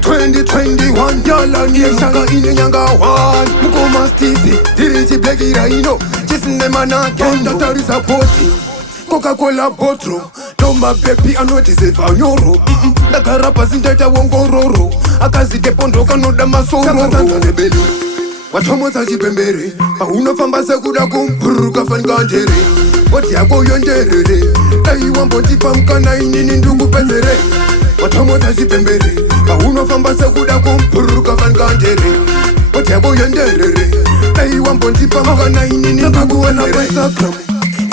2021 yala niyeshanga ine nyanga 1 mukoma stisi dirichi blekira ino chisinde mana kenda tarisa poti Coca-Cola botro Toma baby anotise vanyoro Ndakarapa sindeta wongororo Akazike pondo kanoda masoro Sakatanda nebelu Wadhomotsa Chipembere Paunofamba sekuda kumpuruka fanganjere Wati yako yonderere Dai wambotipa mkana inini ndugu pezere Wadhomotsa Chipembere Paunofamba sekuda kumpuruka fanganjere Wati yako yonderere Dai wambotipa mkana inini ndugu pezere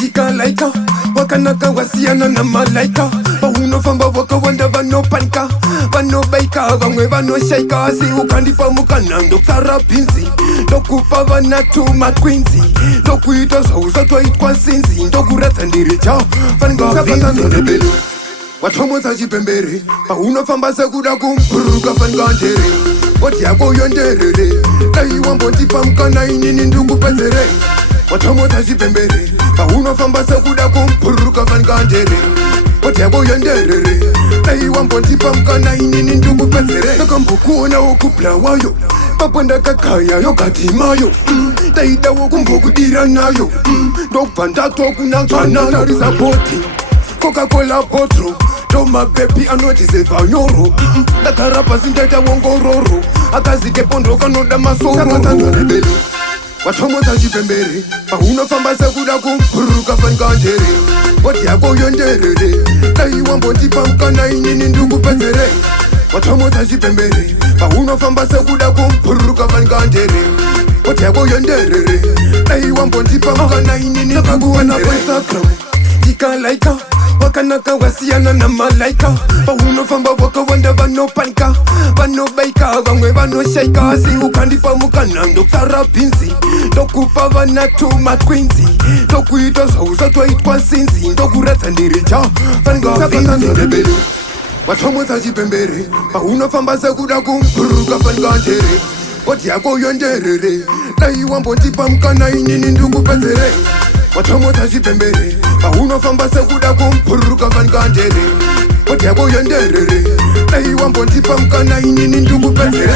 Jika laika Wakanaka wasiana na malaika Paunofamba waka wanda vanopanika Vanobaika vamwe vanoshaika Asi ukandipa mukanando kusara pinzi Ndokupa vanatuma twinzi Ndokuita zvausa twaitwa sinzi Ndokuratsa ndiri chao Faninga sakatanda nebelu Wadhomotsa Chipembere Paunofamba sekuda kumpuruka faninga njere Wati yako yonderere Dai wambotipa mkana inini ndukupezere Wadhomotsa Chipembere Paunofamba sekuda kumpuruka fanganjere Wati yako yonderere Dai wambotipa mkana inini ndukupezere Nakambokuona wokupla wayo Papanda kakaya yokati mayo Daida wokumbokudira nayo Ndokupanda tokuna chana tarisa poti Coca-Cola botro Toma baby anotise vanyoro Ndakarapa sindeta wongororo Akazike pondo kanoda masoro Sakatanda nebelu Wadhomotsa Chipembere Paunofamba sekuda kumpuruka fanganjere Wati yako yonderere Dai wambotipa mkana inini ndukupezere Wadhomotsa Chipembere Paunofamba sekuda kumpuruka fanganjere Wati yako yonderere Dai wambotipa mkana inini ndukupezere Instagram Jika laika Wakanaka wasiana na malaika Paunofamba waka wanda vanopanika Vanobaika vamwe vanoshaika Asi ukandipa mukanando kusara pinzi Ndokupa vanatuma twinzi Ndokuita zvausa twaitwa sinzi Ndokuratsa ndiri chao Faninga sakatanda nebelu Wadhomotsa Chipembere Paunofamba sekuda kumpuruka faninga njere Wati yako yonderere Dai wambotipa mkana inini ndukupezere Wadhomotsa Chipembere Paunofamba sekuda kumpuruka fanganjere Wati yako yonderere Dai wambotipa mkana inini ndukupezere